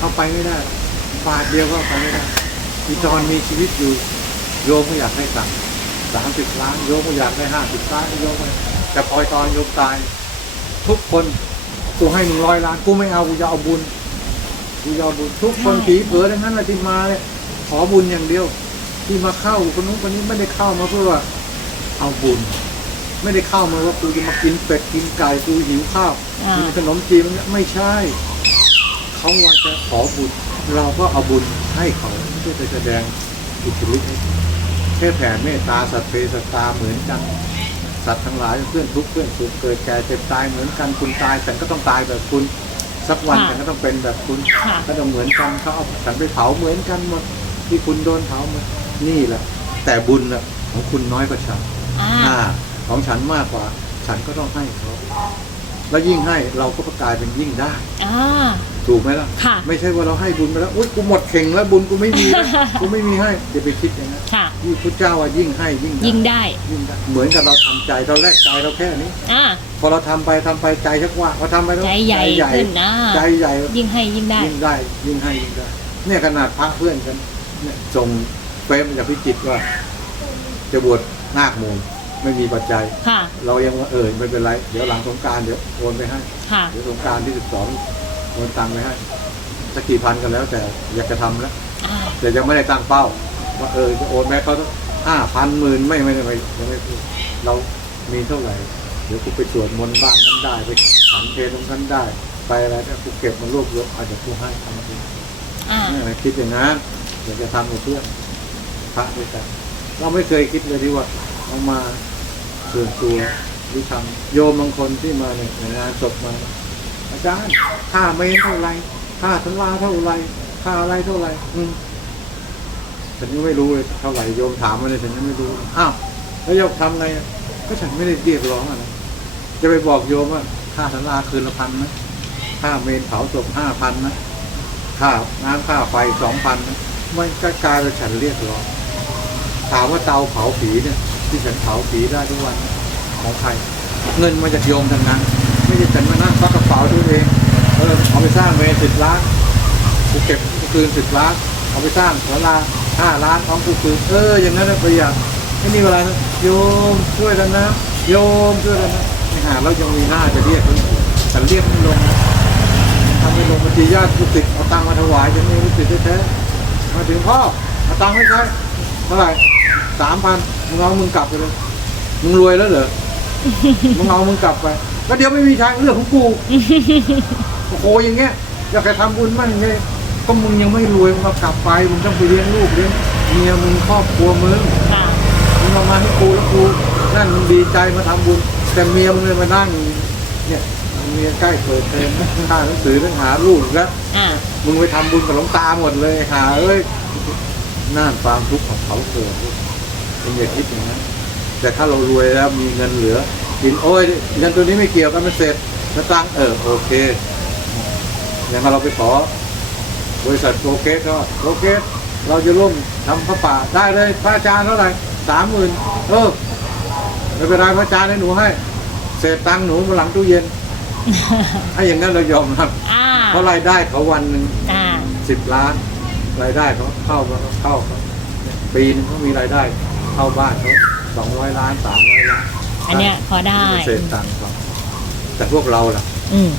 เอาไปไม่ได้บาทเดียวก็เอาไปไม่ได้อีจอนมีชีวิตอยู่ โยมก็อยากให้ตังค์สามสิบล้านโยมก็อยากได้ห้าสิบล้านโยมก็แต่พอตอนโยมตาย ทุกคนกูให้หนึ่งร้อยล้านกูไม่เอากูจะเอาบุญกูจะเอาบุญทุกคนใช่ผีเผือทั้งนั้นแหละที่มาเนี่ยขอบุญอย่างเดียว ที่มาเข้าคนนู้นคนนี้ไม่ได้เข้ามาเพื่อว่าเอาบุญ ไม่ได้เข้ามาว่ากูจะมากินเป็ดกินไก่กูหิวข้าวอ่ากินขนมจีนไม่ใช่ เขาว่าจะขอบุญเราก็เอาบุญให้เขาไม่ใช่ไปแสดงอิทธิฤทธิ์ให้เขาแค่แผ่เมตตาสัตว์เพสัตตาเหมือนกันสัตว์ทั้งหลายเพื่อนทุกข์เพื่อนสุขเกิดแก่เจ็บตายเหมือนกันคุณตายฉันก็ต้องตายแบบคุณสักวันค่ะฉันก็ต้องเป็นแบบคุณค่ะก็ต้องเหมือนกันเขาเอาฉันไปเผาเหมือนกันหมดที่คุณโดนเผาหมดนี่แหละ แต่บุญน่ะของคุณน้อยกว่าฉันอ่าอ่าของฉันมากกว่า ฉันก็ต้องให้เขาแล้วยิ่งให้เราก็กลายเป็นยิ่งได้อ่า ถูกไหมล่ะ ค่ะ ไม่ใช่ว่าเราให้บุญไปแล้วอุ้ยกูหมดเข่งแล้วบุญกูไม่มีแล้วกูไม่มีให้อย่าไปคิดอย่างนั้นค่ะ ยิ่งพุทธเจ้าว่ายิ่งให้ยิ่งยิ่งได้ได้ ยิ่งได้เหมือนกับเราทำใจตอนแรกใจเราแค่นี้ อ่า พอเราทำไปทำไปใจชักว่างพอทำไปแล้วใจใหญ่ขึ้นนะ ใจใหญ่ยิ่งให้ยิ่งได้ ยิ่งได้ยิ่งให้ยิ่งได้เนี่ยขนาดพระเพื่อนกันเนี่ยส่งเฟซมาจากพิจิตรว่า จะบวชนาคโมงไม่มีปัจจัย ค่ะ เรายังว่าเออไม่เป็นไร เดี๋ยวหลังสงกรารเดี๋ยวโอนไปให้ ค่ะ เดี๋ยวสงกรารที่สิบสอง โอนตังค์ไปให้สักกี่พันกันแล้ว แต่อยากจะทำแล้ว อ่าแต่ยังไม่ได้ตั้งเป้า ว่าเออจะโอนแม่เขาห้าพันหมื่นไม่ไม่ไม่ยังไม่พูดเรามีเท่าไหร่ เดี๋ยวกูไปสวดมนต์บ้านนั้นได้ไปฉันเพลตรงนั้นได้ ไปอะไรถ้ากูเก็บมารวบรวมอาจจะกูให้ทำมาเองอ่าเนี่ยนะคิดอย่างนั้นอยากจะทำกับเพื่อนพระด้วยกันเราไม่เคยคิดเลยที่ว่าเอามาส่วนตัวหรือทำโยมบางคนที่มาในในงานศพมาอา จารย์ค่าเมนเท่าไรค่าสันลาเท่าไรค่าอะไรเท่าไรอืมฉันก็ไม่รู้เลยเท่าไหร่โยมถามมาเลยฉันก็ไม่รู้อ้าวแล้วโยมทำไงอะก็ฉันไม่ได้เรียกร้องอะไรจะไปบอกโยมว่าค่าสันลาคืนละพันนะค่าเมนเผาศพห้าพันนะค่าน้ำค่าไฟสองพันนะมันก็กลายเป็นฉันเรียกร้องถามว่าเตาเผาผีเนี่ย ที่ฉันเผาผีได้ทุกวันของใครเงินมาจากโยมทั้งนั้น ไม่ใช่ฉันมานั่งควักกระเป๋าตัวเองเออเอาไปสร้างเมนสิบล้านกูเก็บกูคืนสิบล้านเอาไปสร้างศาลาห้าล้านของกูคืนเอออย่างนั้นนะประหยัดไม่มีเวลานะโยมช่วยกันนะ โยมช่วยกันนะไม่หาเรายังมีหน้าจะเรียกเลยฉันเรียกไม่ลงทำไม่ลงบัญชีญาติลูกศิษย์เอาตังมาถวายฉันเองลูกศิษย์แท้มาถึงพ่อเอาตังให้ใช้เท่าไหร่สามพันมึงเอามึงกลับไปเลยมึงรวยแล้วเหรอมึงเอามึงกลับไป แล้วเดี๋ยวไม่มีทางเลือกของกูโอ้โหอย่างเงี้ยอยากจะทำบุญมั่งไงก็มึงยังไม่รวยมึงเอากลับไปมึงต้องไปเลี้ยงลูกเลี้ยงเมียมึงครอบครัวมึงค่ะมึงเอามาให้กูแล้วกูนั่นมึงดีใจมาทำบุญ แต่เมียมึงเลยมานั่ง เนี่ยเมียใกล้เปิดเทอมค่าหนังสือต้องหาลูกแล้วอ่ามึงไปทำบุญกับหลวงตาหมดเลยหาเอ้ยน่านความทุกข์ของเขาเกิดมึงอย่าคิดอย่างนั้นแต่ถ้าเรารวยแล้วมีเงินเหลือ กินโอ้ยเงินตัวนี้ไม่เกี่ยวกันมันเสร็จแล้วตังค์เออโอเคอย่างเราไปขอบริษัทโปรเกสก็โปรเกสเราจะร่วมทำพระป่าได้เลยพระอาจารย์เท่าไหร่สามหมื่นเออไม่เป็นไรพระอาจารย์ให้หนูให้ เศษตังค์หนูมาหลังตู้เย็นให้อย่างนั้นเรายอมรับอ่าเพราะรายได้เขาวันหนึ่งอ่าสิบล้าน รายได้เขาเข้ามาเข้าเขาปีนึงเขามีรายได้ เข้าบ้านเขาสองร้อยล้านสามร้อยล้าน อันเนี้ยพอได้ เศษตังค์เขาแต่พวกเราล่ะ อืม